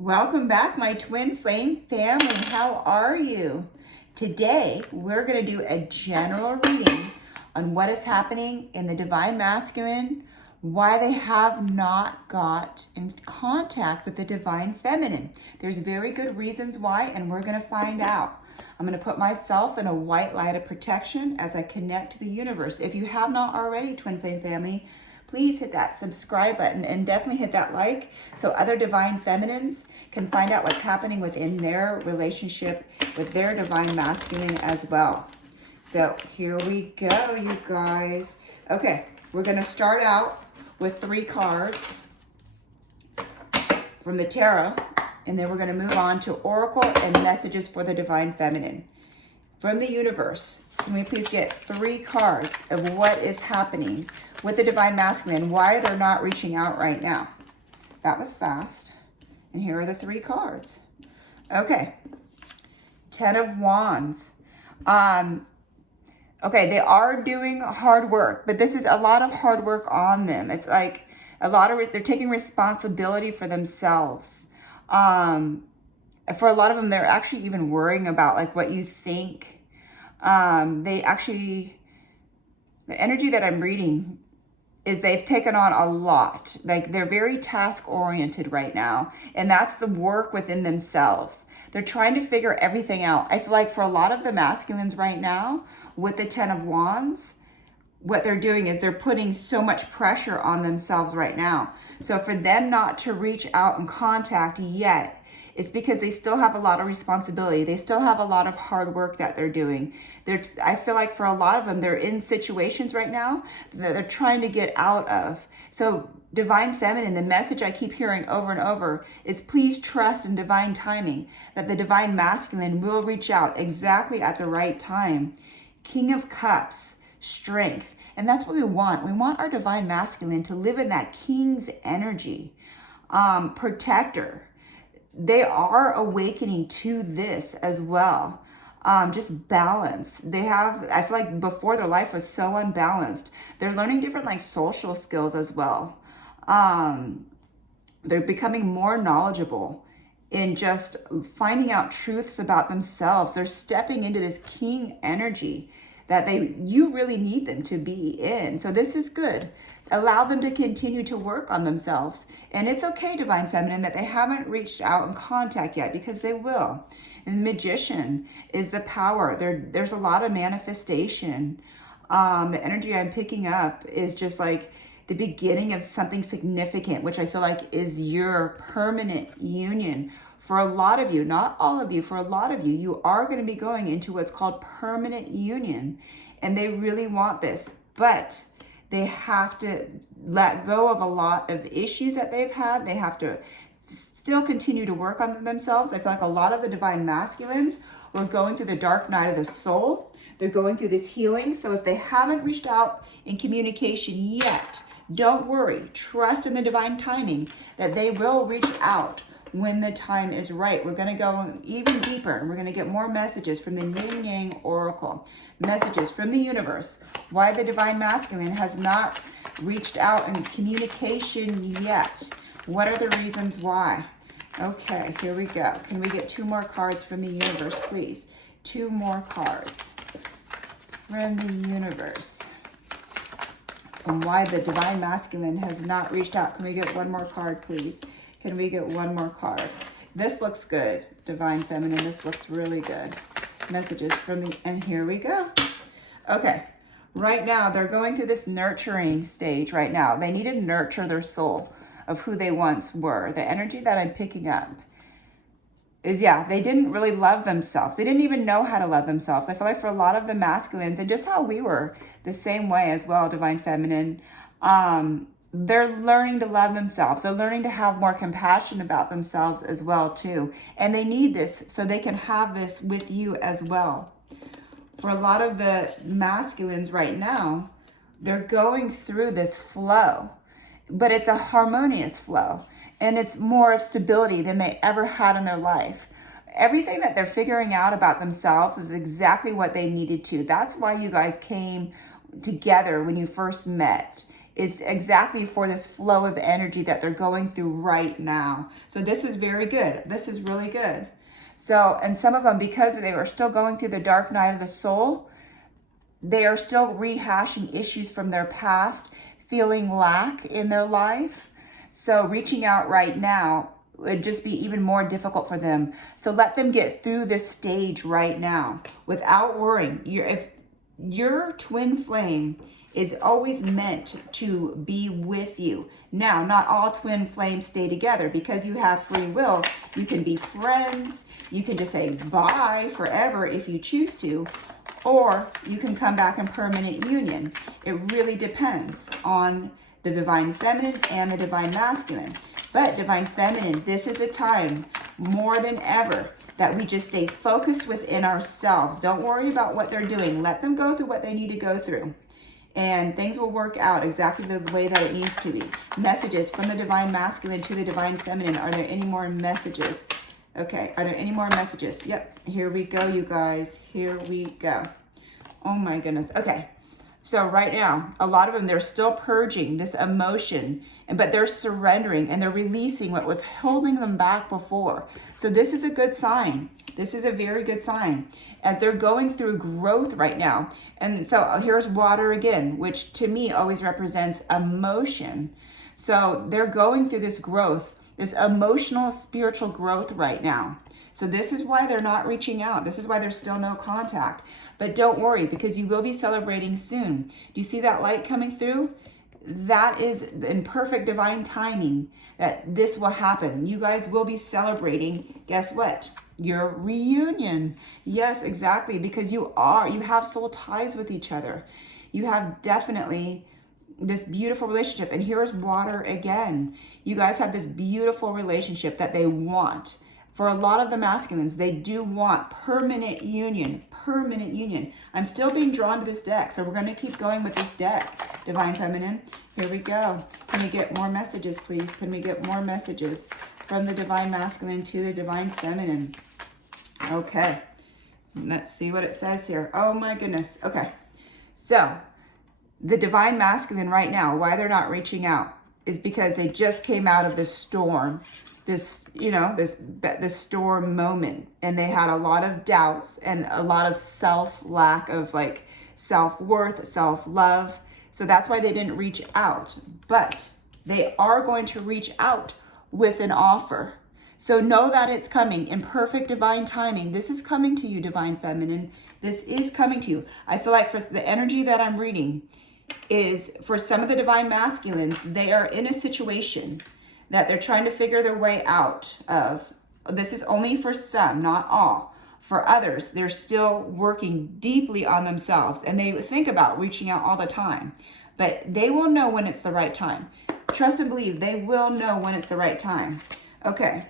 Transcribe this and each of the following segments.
Welcome back, my twin flame family. How are you? Today, we're going to do a general reading on what is happening in the divine masculine, why they have not got in contact with the divine feminine. There's very good reasons why, and we're going to find out. I'm going to put myself in a white light of protection as I connect to the universe. If you have not already, twin flame family, please hit that subscribe button and definitely hit that like so other divine feminines can find out what's happening within their relationship with their divine masculine as well. So here we go, you guys. Okay, we're going to start out with 3 cards from the tarot, and then we're going to move on to oracle and messages for the divine feminine. From the universe, can we please get 3 cards of what is happening with the divine masculine, why they're not reaching out right now? That was fast. And here are the 3 cards. Okay. 10 of Wands. Okay, they are doing hard work, but this is a lot of hard work on them. It's like they're taking responsibility for themselves. For a lot of them, they're actually even worrying about like what you think. The energy that I'm reading is they've taken on a lot. Like they're very task oriented right now. And that's the work within themselves. They're trying to figure everything out. I feel like for a lot of the masculines right now with the 10 of Wands, what they're doing is they're putting so much pressure on themselves right now. So for them not to reach out and contact yet, it's because they still have a lot of responsibility. They still have a lot of hard work that they're doing. I feel like for a lot of them, they're in situations right now that they're trying to get out of. So divine feminine, the message I keep hearing over and over is please trust in divine timing, that the divine masculine will reach out exactly at the right time. King of Cups, strength. And that's what we want. We want our divine masculine to live in that king's energy. Protector. They are awakening to this as well. Just balance. I feel like before their life was so unbalanced. They're learning different like social skills as well. They're becoming more knowledgeable in just finding out truths about themselves. They're stepping into this king energy that you really need them to be in. So this is good. Allow them to continue to work on themselves. And it's okay, divine feminine, that they haven't reached out in contact yet, because they will. And the magician is the power. There's a lot of manifestation. The energy I'm picking up is just like the beginning of something significant, which I feel like is your permanent union. For a lot of you, not all of you, for a lot of you, you are going to be going into what's called permanent union. And they really want this. But they have to let go of a lot of issues that they've had. They have to still continue to work on themselves. I feel like a lot of the divine masculines were going through the dark night of the soul. They're going through this healing. So if they haven't reached out in communication yet, don't worry. Trust in the divine timing that they will reach out when the time is right. We're going to go even deeper, and we're going to get more messages from the Yin Yang Oracle. Messages from the universe. Why the divine masculine has not reached out in communication yet. What are the reasons why? Okay, here we go. Can we get 2 more cards from the universe, please? 2 more cards from the universe. And why the divine masculine has not reached out. Can we get 1 more card, please? Can we get 1 more card? This looks good, divine feminine. This looks really good. Messages from and here we go. Okay, right now they're going through this nurturing stage right now. They need to nurture their soul of who they once were. The energy that I'm picking up is, they didn't really love themselves. They didn't even know how to love themselves. I feel like for a lot of the masculines, and just how we were the same way as well, divine feminine, they're learning to love themselves. They're learning to have more compassion about themselves as well too. And they need this so they can have this with you as well. For a lot of the masculines right now, they're going through this flow, but it's a harmonious flow, and it's more of stability than they ever had in their life. Everything that they're figuring out about themselves is exactly what they needed to. That's why you guys came together when you first met. is exactly for this flow of energy that they're going through right now. So this is very good. This is really good. So, and some of them, because they are still going through the dark night of the soul, they are still rehashing issues from their past, feeling lack in their life. So reaching out right now would just be even more difficult for them. So let them get through this stage right now without worrying. If your twin flame is always meant to be with you. Now, not all twin flames stay together because you have free will. You can be friends. You can just say bye forever if you choose to, or you can come back in permanent union. It really depends on the divine feminine and the divine masculine. But divine feminine, this is a time more than ever that we just stay focused within ourselves. Don't worry about what they're doing. Let them go through what they need to go through. And things will work out exactly the way that it needs to be. Messages from the divine masculine to the divine feminine. Are there any more messages? Okay, are there any more messages? Yep, here we go, you guys. Here we go. Oh my goodness. Okay, so right now, a lot of them, they're still purging this emotion, but they're surrendering and they're releasing what was holding them back before. So this is a good sign. This is a very good sign as they're going through growth right now. And so here's water again, which to me always represents emotion. So they're going through this growth, this emotional, spiritual growth right now. So this is why they're not reaching out. This is why there's still no contact. But don't worry, because you will be celebrating soon. Do you see that light coming through? That is in perfect divine timing that this will happen. You guys will be celebrating, guess what? Your reunion. Yes, exactly, because you have soul ties with each other. You have definitely this beautiful relationship. And here's water again. You guys have this beautiful relationship that they want. For a lot of the masculines, they do want permanent union, permanent union. I'm still being drawn to this deck, so we're going to keep going with this deck, Divine Feminine. Here we go. Can we get more messages, please? Can we get more messages from the Divine Masculine to the Divine Feminine? Okay, let's see what it says here. Oh my goodness. Okay, so the Divine Masculine right now, why they're not reaching out is because they just came out of this storm. This storm moment, and they had a lot of doubts and a lot of lack of like self-worth, self-love. So that's why they didn't reach out, but they are going to reach out with an offer. So know that it's coming in perfect divine timing. This is coming to you, Divine Feminine. This is coming to you. I feel like for the energy that I'm reading is for some of the Divine Masculines, they are in a situation that they're trying to figure their way out of. This is only for some, not all. For others, they're still working deeply on themselves, and they think about reaching out all the time. But they will know when it's the right time. Trust and believe, they will know when it's the right time. Okay,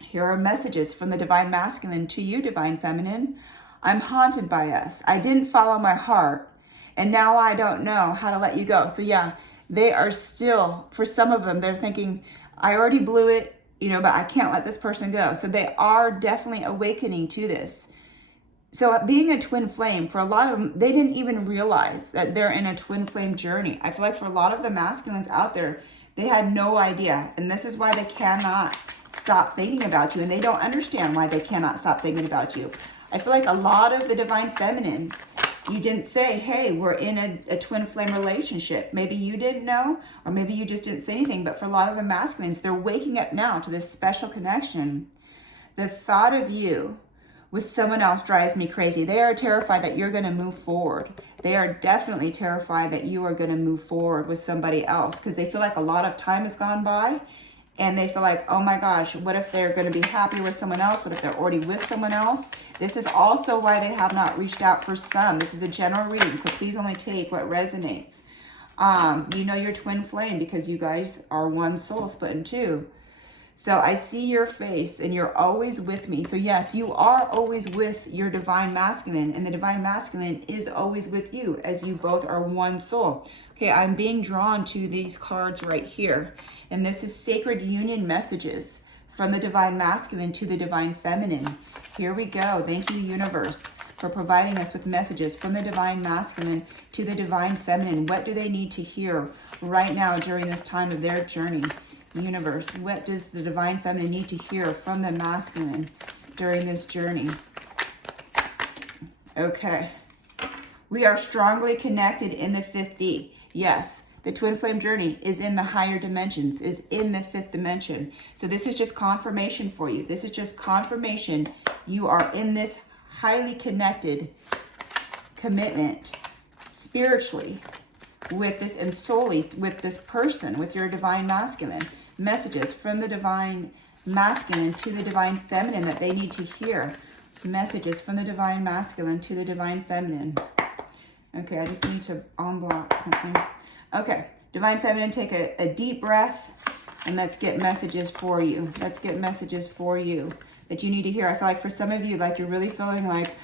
here are messages from the Divine Masculine to you, Divine Feminine. I'm haunted by us. I didn't follow my heart, and now I don't know how to let you go. So yeah, they are still, for some of them, they're thinking, I already blew it, but I can't let this person go. So they are definitely awakening to this. So being a twin flame, for a lot of them, they didn't even realize that they're in a twin flame journey. I feel like for a lot of the masculines out there, they had no idea. And this is why they cannot stop thinking about you. And they don't understand why they cannot stop thinking about you. I feel like a lot of the Divine Feminines, you didn't say, hey, we're in a twin flame relationship. Maybe you didn't know, or maybe you just didn't say anything. But for a lot of the masculines, they're waking up now to this special connection. The thought of you with someone else drives me crazy. They are terrified that you're going to move forward. They are definitely terrified that you are going to move forward with somebody else because they feel like a lot of time has gone by. And they feel like, oh my gosh, what if they're going to be happy with someone else? What if they're already with someone else? This is also why they have not reached out for some. This is a general reading, so please only take what resonates. You know your twin flame because you guys are one soul split in two. So I see your face and you're always with me. So yes, you are always with your Divine Masculine, and the Divine Masculine is always with you as you both are one soul. Okay, I'm being drawn to these cards right here. And this is Sacred Union messages from the divine masculine to the divine feminine. Here we go. Thank you, universe, for providing us with messages from the divine masculine to the divine feminine. What do they need to hear right now during this time of their journey? Universe, what does the divine feminine need to hear from the masculine during this journey? Okay. We are strongly connected in the 5th. Yes, the twin flame journey is in the higher dimensions, is in the 5th dimension. So this is just confirmation for you. This is just confirmation you are in this highly connected commitment spiritually with this and solely with this person, with your divine masculine. Messages from the divine masculine to the divine feminine that they need to hear. Messages from the divine masculine to the divine feminine. Okay, I just need to unblock something. Okay, divine feminine, take a deep breath and let's get messages for you. Let's get messages for you that you need to hear. I feel like for some of you, like you're really feeling like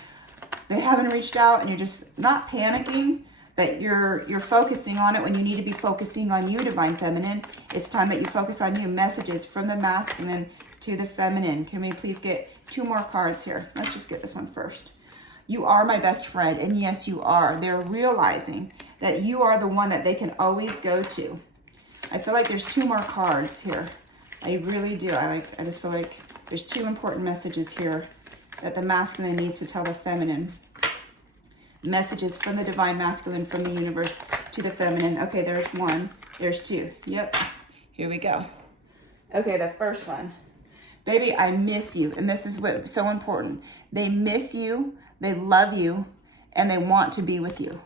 they haven't reached out and you're just not panicking, but you're focusing on it when you need to be focusing on you, divine feminine. It's time that you focus on you. Messages from the masculine to the feminine. Can we please get 2 more cards here? Let's just get this one first. You are my best friend, and yes, you are. They're realizing that you are the one that they can always go to. I feel like there's 2 more cards here. I really do. I just feel like there's 2 important messages here that the masculine needs to tell the feminine. Messages from the divine masculine, from the universe to the feminine. Okay, there's 1. There's 2. Yep. Here we go. Okay, the first one. Baby, I miss you. And this is what's so important. They miss you, they love you, and they want to be with you.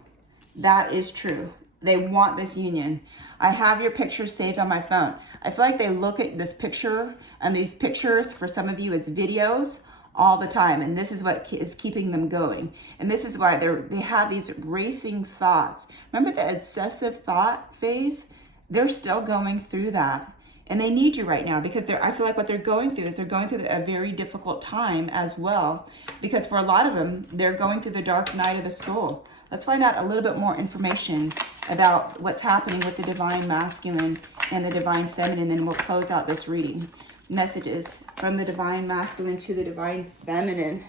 That is true. They want this union. I have your picture saved on my phone. I feel like they look at this picture and these pictures, for some of you, it's videos all the time. And this is what is keeping them going. And this is why they have these racing thoughts. Remember the obsessive thought phase? They're still going through that. And they need you right now because I feel like what they're going through is they're going through a very difficult time as well. Because for a lot of them, they're going through the dark night of the soul. Let's find out a little bit more information about what's happening with the divine masculine and the divine feminine, and we'll close out this reading. Messages from the divine masculine to the divine feminine.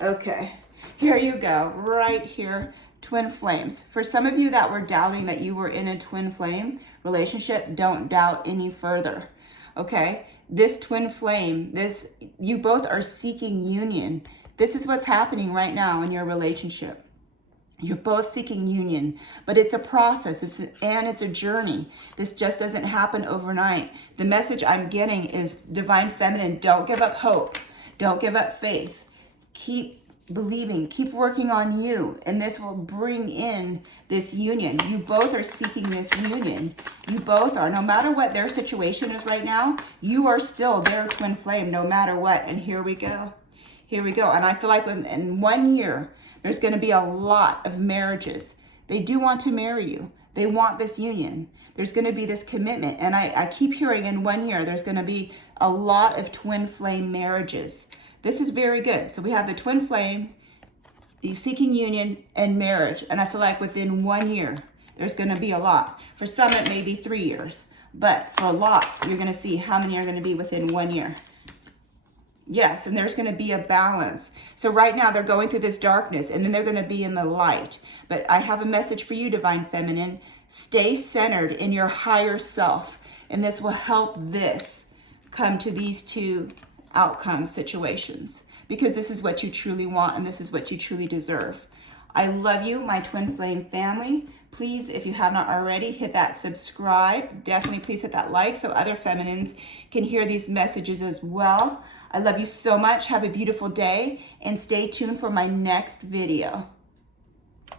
Okay, here you go, right here. Twin flames. For some of you that were doubting that you were in a twin flame relationship, don't doubt any further. Okay, this twin flame, you both are seeking union. This is what's happening right now in your relationship. You're both seeking union, but it's a process, it's a journey. This just doesn't happen overnight. The message I'm getting is divine feminine, don't give up hope. Don't give up faith. Keep believing, keep working on you, and this will bring in this union. You both are seeking this union. You both are. No matter what their situation is right now, you are still their twin flame, no matter what. And here we go. Here we go. And I feel like in 1 year, there's going to be a lot of marriages. They do want to marry you. They want this union. There's going to be this commitment. And I keep hearing in 1 year, there's going to be a lot of twin flame marriages. This is very good. So we have the twin flame, the seeking union, and marriage. And I feel like within 1 year, there's going to be a lot. For some, it may be 3 years. But for a lot, you're going to see how many are going to be within 1 year. Yes, and there's going to be a balance. So right now, they're going through this darkness, and then they're going to be in the light. But I have a message for you, divine feminine. Stay centered in your higher self, and this will help this come to these 2 outcome situations, because this is what you truly want and this is what you truly deserve. I love you, my twin flame family. Please, if you have not already, hit that subscribe. Definitely please hit that like so other feminines can hear these messages as well. I love you so much. Have a beautiful day and stay tuned for my next video.